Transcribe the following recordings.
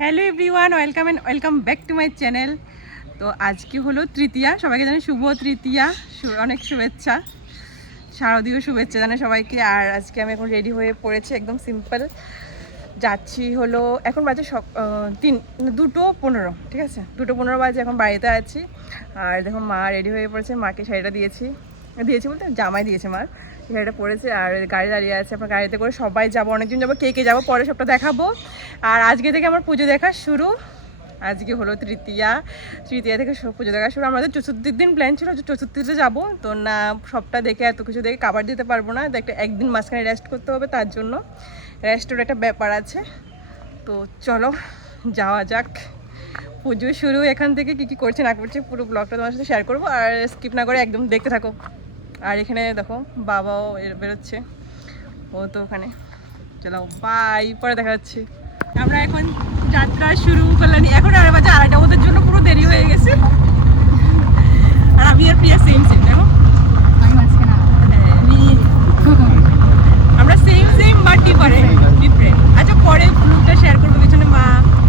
Hello everyone welcome and welcome back to my channel তো আজকে হলো তৃতীয়া, সবাইকে জানাই শুভ তৃতীয়া অনেক শুভেচ্ছা। শারদীয় শুভেচ্ছা জানে সবাইকে। আর আজকে আমি এখন রেডি হয়ে পড়েছি একদম সিম্পল যাচ্ছি হলো, এখন বাজে সক তিন, দুটো পনেরো, ঠিক আছে? দুটো পনেরো বাজে, এখন বাড়িতে আছি। আর দেখো মা রেডি হয়ে পড়েছে, মাকে শাড়িটা দিয়েছি। দিয়েছি বলতে জামাই দিয়েছে মার। শাড়িটা পড়েছে আর গাড়ি দাঁড়িয়ে আছে। আপনার গাড়িতে করে সবাই যাব, অনেকজন যাব, কে কে যাব, পরে সবটা দেখাবো। আর আজকে থেকে আমার পুজো দেখা শুরু। আজকে হলো তৃতীয়া। তৃতীয়া থেকে পুজো দেখা শুরু। আমাদের চতুর্থীর দিন প্ল্যান ছিল চতুর্থীতে যাব। তো না, সবটা দেখে এত কিছু দেখে কাবার দিতে পারব না। তো একটা একদিন মাঝখানে রেস্ট করতে হবে তার জন্য। রেস্টের একটা ব্যাপার আছে। তো চলো, যাওয়া যাক। পুজো শুরু, এখান থেকে কি কি করছে না করছে পুরো ব্লগটা তোমার সাথে শেয়ার করব। আর স্কিপ না করে একদম দেখতে থাকো। আর এখানে দেখো বাবাও বেরোচ্ছে। ও তো ওখানে। চলো বাই পরে দেখা যাচ্ছে আমরা এখন যাত্রা শুরু করলাম। এখন আর বাজে আড়াইটা ওদের জন্য পুরো দেরি হয়ে গেছে। আর আমি আর প্রিয়া সেম সেম দেখো আমরা same same but different different আচ্ছা পরে লুকটা শেয়ার করব পিছনে মা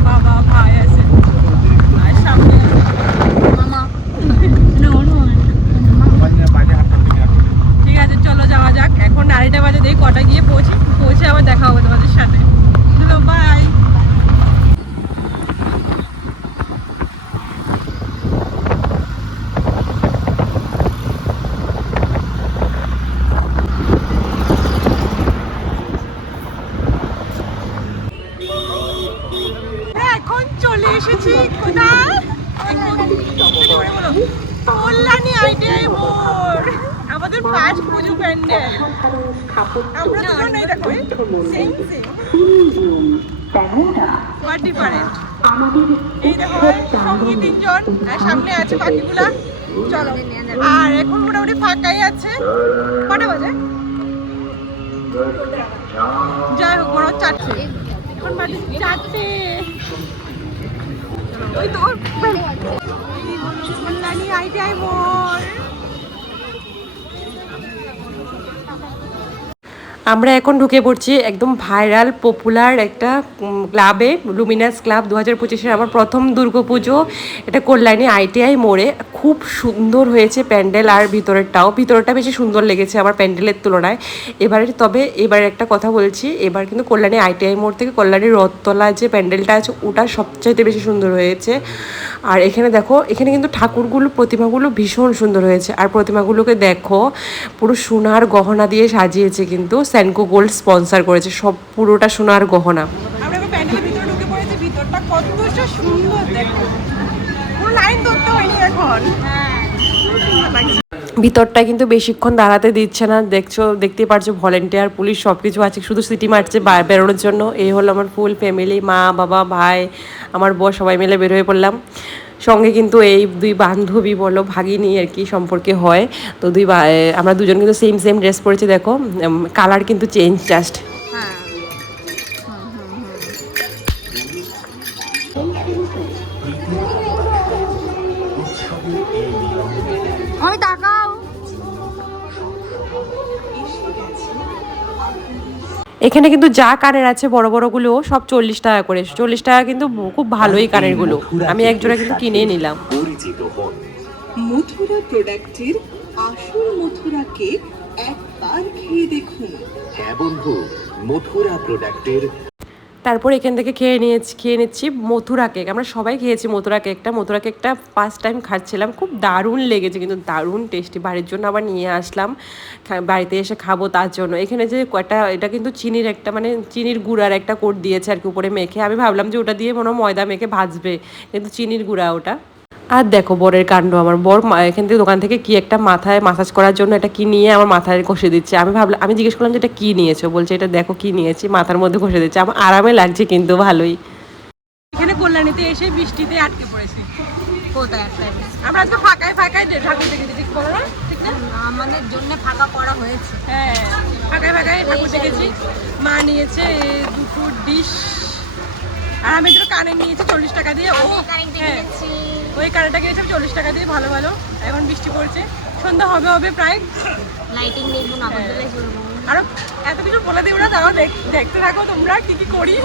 বাবা ভাই আছে আর সামনে ঠিক আছে চলো যাওয়া যাক এখন আড়াইটা বাজে দেখি কটা গিয়ে পৌঁছি পৌঁছে আবার দেখা হবে তোমাদের সাথে বাই এখন চলে এসেছি কোথায় কল্যাণী আইটিআই মোড় আমাদের পাঁচ পুজো প্যান্ডেল আমরা এই দেখো তিনজন, আর সামনে আছে বাকিগুলা। চলো। আর এখন মোটামুটি ফাঁকাই আছে। কটা বাজে? যাই হোক বড় চারটে এখন বাজে চারটে। ওই তো কল্যাণী আইটিআই মোড় আমরা এখন ঢুকে পড়ছি একদম ভাইরাল পপুলার একটা ক্লাবে লুমিনাস ক্লাব দু হাজার পঁচিশের আমার প্রথম দুর্গাপুজো এটা কল্যাণী আইটিআই মোড়ে। খুব সুন্দর হয়েছে প্যান্ডেল আর ভিতরেরটাও। ভিতরটা বেশি সুন্দর লেগেছে আমার প্যান্ডেলের তুলনায়। এবারে তবে এবার একটা কথা বলছি, এবার কিন্তু কল্যাণী আইটিআই মোড় থেকে কল্যাণী রথতলা যে প্যান্ডেলটা আছে, ওটা সবচাইতে বেশি সুন্দর হয়েছে। আর এখানে দেখো, এখানে কিন্তু ঠাকুরগুলো, প্রতিমাগুলো ভীষণ সুন্দর হয়েছে। আর প্রতিমাগুলোকে দেখো, পুরো সোনার গহনা দিয়ে সাজিয়েছে কিন্তু। স্যানকো গোল্ড স্পন্সর করেছে সব পুরোটা সোনার গহনা। ভিতরটা কিন্তু বেশিক্ষণ দাঁড়াতে দিচ্ছে না। দেখছ দেখতে পারছ ভলেন্টিয়ার পুলিশ সব কিছু আছে। শুধু সিটি মারছে বেরোনোর জন্য। এই হলো আমার ফুল ফ্যামিলি মা বাবা ভাই আমার বর সবাই মিলে বের হয়ে পড়লাম। সঙ্গে কিন্তু এই দুই বান্ধবী বলো, ভাগিনী আর কি সম্পর্কে হয়। তো দুই আমরা দুজন কিন্তু সেম সেম ড্রেস পরেছি, দেখো। কালার কিন্তু চেঞ্জ জাস্ট এখানে কিন্তু যা কানের আছে বড় বড়গুলো সব চল্লিশ টাকা করে। চল্লিশ টাকা কিন্তু খুব ভালোই কানেরগুলো আমি একজোড়া কিন্তু কিনে নিলাম। পরিচিত হন মথুরা প্রোডাক্টের আসল মথুরা কেক একবার খেয়ে দেখুন। হ্যাঁ বন্ধু মথুরা প্রোডাক্টের তারপর এখান থেকে খেয়ে নিয়েছি, খেয়ে নিচ্ছি মথুরা কেক আমরা সবাই খেয়েছি মথুরা কেকটা মথুরা কেকটা ফার্স্ট টাইম খাচ্ছিলাম। খুব দারুণ লেগেছে, কিন্তু দারুণ টেস্টি বাড়ির জন্য আবার নিয়ে আসলাম। বাড়িতে এসে খাব তার জন্য। এখানে যে কয়টা, এটা কিন্তু চিনির একটা মানে চিনির গুঁড়ার একটা কোট দিয়েছে আর কি, উপরে মেখে। আমি ভাবলাম যে ওটা দিয়ে মনে ময়দা মেখে ভাজবে, কিন্তু চিনির গুঁড়া ওটা। আর দেখো বরের কাণ্ড আমার বর মা- এখান থেকে দোকান থেকে কি একটা মাথায় মাসাজ করার জন্য এটা কি নিয়ে আমার মাথায় ঘষে দিচ্ছে। আমি ভাবলাম আমি জিজ্ঞেস করলাম যে এটা কি নিয়েছো? বলছে এটা দেখো কি নিয়েছি মাথার মধ্যে ঘষে দিচ্ছে। আমার আরামে লাগছে কিন্তু ভালোই। এখানে কল্যাণীতে এসে বৃষ্টিতে আটকে পড়েছি। আমরা তো ফাঁকায় ফাঁকায় ঠাকুর দেখেছি ঠিক বলো না? ঠিক না? আমাদের জন্য ফাঁকা করা হয়েছে। হ্যাঁ ফাঁকায় ফাঁকায় ঠাকুর দেখেছি। মা নিয়েছে ডিশ আর আমি তো কানে নিয়েছি চল্লিশ টাকা দিয়ে। ও ওই কানেরটা কিনেছিলাম চল্লিশ টাকা দিয়ে ভালো ভালো। এখন বৃষ্টি পড়ছে। সন্ধ্যা হবে হবে প্রায়। লাইটিং দেখব নাগরদোলায় চড়বো আরও এত কিছু বলে দিও না তাও দেখ- দেখতে থাকো তোমরা কি কি করি।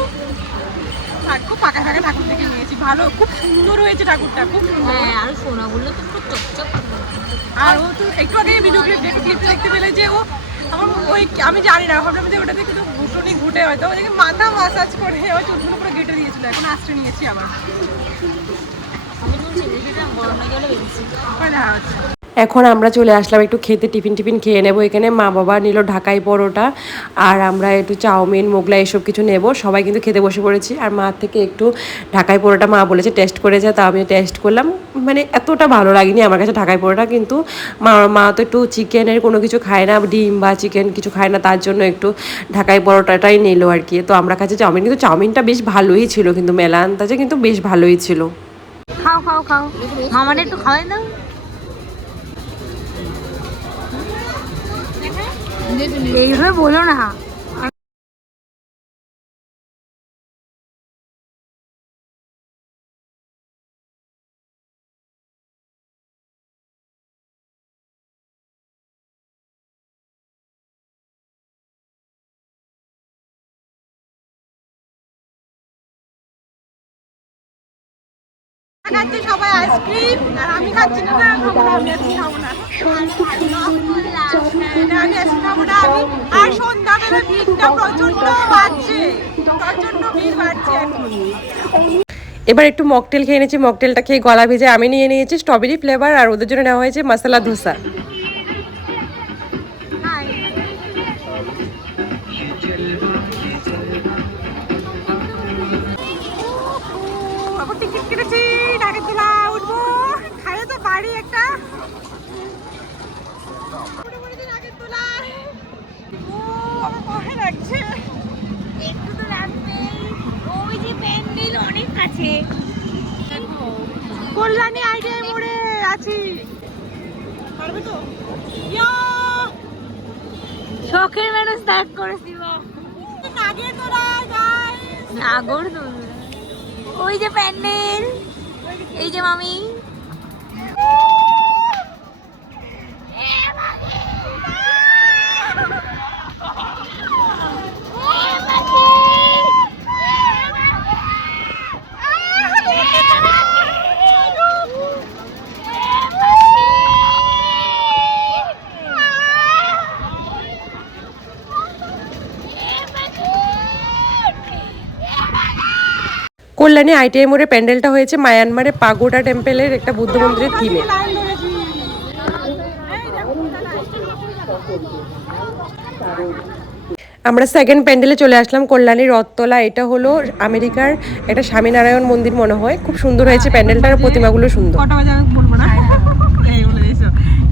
খুব পাকা ফাঁকা ঠাকুর থেকে নিয়েছি। ভালো খুব সুন্দর হয়েছে ঠাকুরটা খুব সুন্দর। হ্যাঁ আর সোনাগুলো তো পুরো চকচক। আর ও তো একটু আগে ভিডিও ক্লিপ ক্লিপটা দেখতে পেলে যে ও আমার ওই আমি জানি না ভাবলাম যে ওটাতে কিন্তু ঘুটনি ঘুটে হয়তো। ওদেরকে মাথা মাসাজ করে ও চুলগুলো পুরো কেটে দিয়েছিল এখন আশ্রয় নিয়েছি আবার। এখন আমরা চলে আসলাম একটু খেতে, টিফিন টিফিন খেয়ে নেব। এখানে মা বাবা নিল ঢাকাই পরোটা, আর আমরা একটু চাউমিন মোগলা এসব কিছু নেব। সবাই কিন্তু খেতে বসে পড়েছি, আর মা থেকে একটু ঢাকাই পরোটা মা বলেছে টেস্ট করে যা তা আমি টেস্ট করলাম। মানে এতটা ভালো লাগেনি আমার কাছে ঢাকাই পরোটা, কিন্তু মা মা তো একটু চিকেনের কোনো কিছু খায় না, ডিম বা চিকেন কিছু খায় না, তার জন্য একটু ঢাকাই পরোটাটাই নিল আর কি। তো আমরা কাছে চাউমিন, কিন্তু চাউমিনটা বেশ ভালোই ছিল, কিন্তু মেলা আন্দাজে কিন্তু বেশ ভালোই ছিল। খাও খাও খাও। মামারে একটু খাওয়াই দাও। এইভাবে বলো না। খাচ্ছে সবাই আইসক্রিম, আর আমি খাচ্ছি না না, খাব না আর সন্ধ্যাবেলা ভিড়টা প্রচণ্ড বাড়ছে প্রচণ্ড ভিড় বাড়ছে। এবার একটু মকটেল খেয়ে নিয়েছি, মকটেলটা খেয়ে গলা ভিজে আমি নিয়ে নিয়েছি স্ট্রবেরি ফ্লেভার আর ওদের জন্য নেওয়া হয়েছে মশলা ধোসা। আমার ভয় লাগছে। একটু তো লাগবেই ওই যে প্যান্ডেল অনেক কাছে। কল্যাণী আইডিয়া মোড়ে আছি। পারবে তো? শখের মানুষ ত্যাগ নাগর ওই যে প্যান্ডেল। এই যে মামি। কল্যাণী আইটিআই মোড়ে প্যান্ডেলটা হয়েছে মায়ানমারের পাগোডা টেম্পেলের একটা বুদ্ধ মন্দিরের থিমে আমরা সেকেন্ড প্যান্ডেলে চলে আসলাম কল্যাণী রথতলা। এটা হলো আমেরিকার একটা স্বামীনারায়ণ মন্দির মনে হয়। খুব সুন্দর হয়েছে প্যান্ডেলটার প্রতিমাগুলো সুন্দর।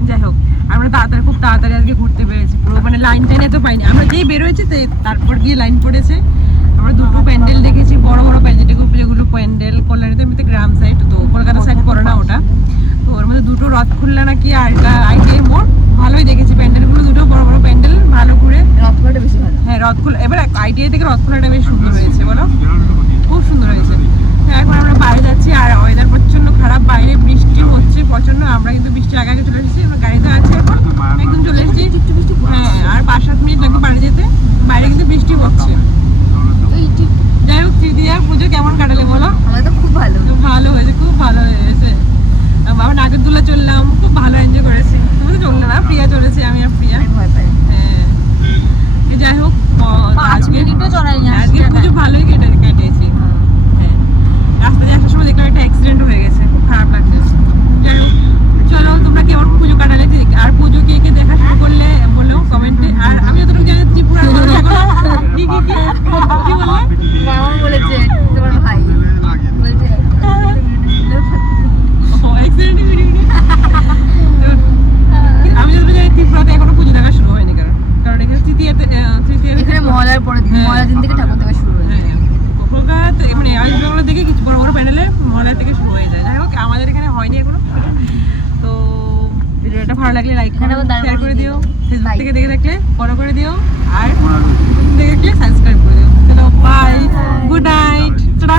যাই হোক, আমরা তাড়াতাড়ি খুব তাড়াতাড়ি আজকে ঘুরতে পেরেছি পুরো। মানে লাইন টাইনে তো পাইনি। আমরা যেই বেরোয়েছি তারপর গিয়ে লাইন পড়েছে। আমরা দুটো প্যান্ডেল দেখেছি, বড় বড় প্যান্ডেল যেগুলো প্যান্ডেল কল্যাণীতে এমনিতে গ্রাম সাইড তো কলকাতা সাইড পড়ে না ওটা তো ওর মধ্যে খুললে নাকি আর আইটিআই মোড় ভালোই দেখেছি প্যান্ডেলগুলো দুটো বড় বড় প্যান্ডেল ভালো করে। রথখোলাটা বেশি ভালো। হ্যাঁ রথখোলা এবার আইটিআই থেকে রথখোলাটা বেশ সুন্দর হয়েছে বলো? খুব সুন্দর হয়েছে। হ্যাঁ, এখন আমরা বাইরে যাচ্ছি আর ওয়েদার প্রচণ্ড খারাপ বাইরে বৃষ্টি হচ্ছে প্রচণ্ড আমরা কিন্তু বৃষ্টি আগে আগে চলে এসেছি আমরা গাড়িতে আছি এখন একদম চলে এসেছি হ্যাঁ আর পাঁচ সাত মিনিট লাগবে বাড়ি যেতে বাইরে কিন্তু বৃষ্টি হচ্ছে যাই হোক তৃতীয়া পুজো কেমন কাটালে বলো আমার তো খুব ভালো খুব ভালো হয়েছে খুব ভালো হয়েছে বাবা নাগরদোলা চললাম খুব ভালো এনজয় করেছি তুমি তো চললে না প্রিয়া চলেছে আমি আর প্রিয়া ভয় পাই হ্যাঁ এই যাই হোক আহ, পাঁচ আজকে মিনিটও চড়াইনি আজকে পুজো ভালোই কেটে কাটিয়েছি হ্যাঁ রাস্তায় আসার সময় দেখলাম একটা অ্যাক্সিডেন্ট হয়ে গেছে খুব খারাপ লাগছে যাই হোক চলো তোমরা কেমন পুজো কাটালে ঠিক- আর পুজো কে কে দেখা শুরু করলে বলো কমেন্টে আর আমি যতটুকু জানি ত্রিপুরা কি কি কি কি বললে মামা বলেছে তোমার ভাই বলছে অ্যাক্সিডেন্ট আমি যতটুকু জানি ত্রিপুরাতে এখনও পুজো দেখা শুরু হয়নি কারণ কারণ এখানে তৃতীয়াতে আহ, তৃতীয়াতে পরে হ্যাঁ। দিন থেকে ঠাকুর থেকে শুরু হয়েছে দেখে কলকাতা মানে ওয়েস্ট বেঙ্গলের কিছু বড় বড় প্যান্ডেলে মলার থেকে শুরু হয়ে যায়। যাই হোক আমাদের এখানে হয়নি এখনও। তো ভিডিওটা ভালো লাগলে লাইক করো শেয়ার করে দিও ফেসবুক থেকে দেখে থাকলে ফলো করে দিও আর দেখে থাকলে সাবস্ক্রাইব করে দিও। চলো বাই গুড নাইট টাটা